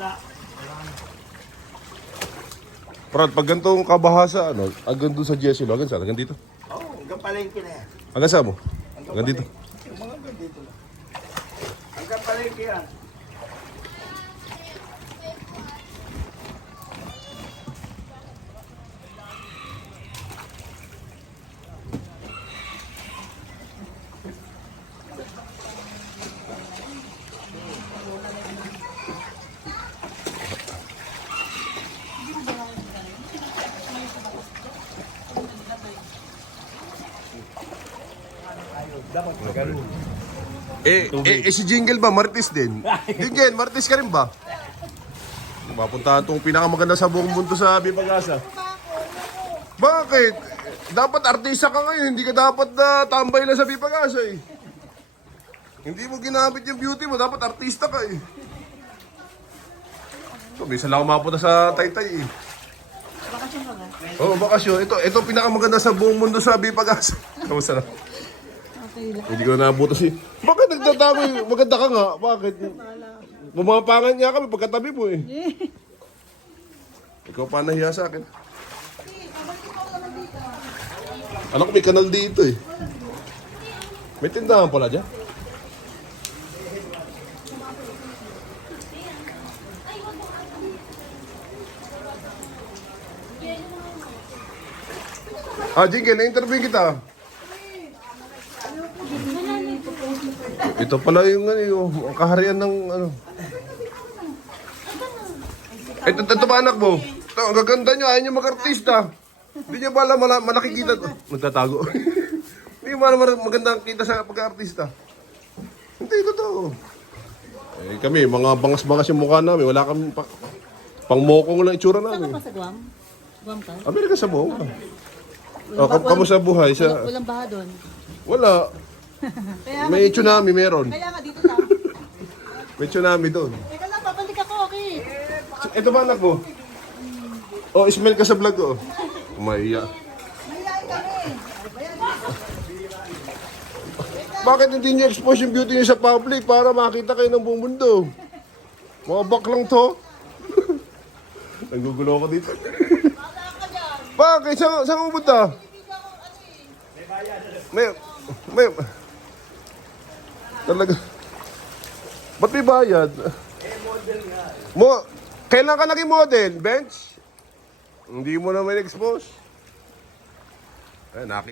Wala. Pag ganitong kabahasa, ano, hanggang doon sa Jesse, hanggang saan? Hanggang dito? Oo, oh, hanggang palengke na yan. Hanggang saan mo? Hanggang, hanggang dito? Hanggang dito lang. Hanggang palengke yan. Eh, eh, eh, si Jingle ba? Martis din. Jingle, Martis ka rin ba? Mapunta itong pinakamaganda sa buong mundo sa Bipagasa. Bakit? Dapat artista ka ngayon, hindi ka dapat na tambay lang sa Bipagasa eh. Hindi mo ginamit yung beauty mo, dapat artista ka eh. Ito, may lang ako mapunta sa Taytay eh. Bakasyon ka ba? Oo, oh, bakasyon. Ito, ito pinakamaganda sa buong mundo sa Bipagasa. Kamusta na? Hindi ko nabuto si... Bakit nagtatabi? Maganda ka nga. Bakit? Bumapangan niya kami pagkatabi mo eh. Ikaw pa nahiya sa akin. Alam ko may kanal dito eh. May tindahan pala dyan. Ah, Jingle, na-interview kita. Ito pala yung ano, yung kaharian ng ano. Ito, ito, ba anak mo? Ito, ang gaganda nyo, ayaw nyo mag-artista. Hindi nyo ba alam, mala, malaki kita. Nagtatago. Hindi mo alam maganda ang kita sa pagka-artista. Hindi, totoo. Eh, kami, mga bangas-bangas yung mukha namin. Wala kami pa, pang mokong lang itsura Saan ka namin. sa Guam? Guam ka? Amerika sa buong. Oh, kam- kamusta buhay? Sa, walang baha doon. wala. Kaya, May tsunami meron. kaya nga dito lang. May tsunami doon. Teka lang, babalik ako, okay? Ito ba anak mo? Oh, smell ka sa vlog ko. Umaiya. Bakit hindi niyo expose yung beauty niyo sa public para makita kayo ng buong mundo? Mga baklang to. Nagugulo ko dito. Bakit? Saan, saan ka pupunta? May, may, talaga. Ba't may bayad? Mo, kailan ka naging model, Bench? Hindi mo naman expose. Eh, nakita.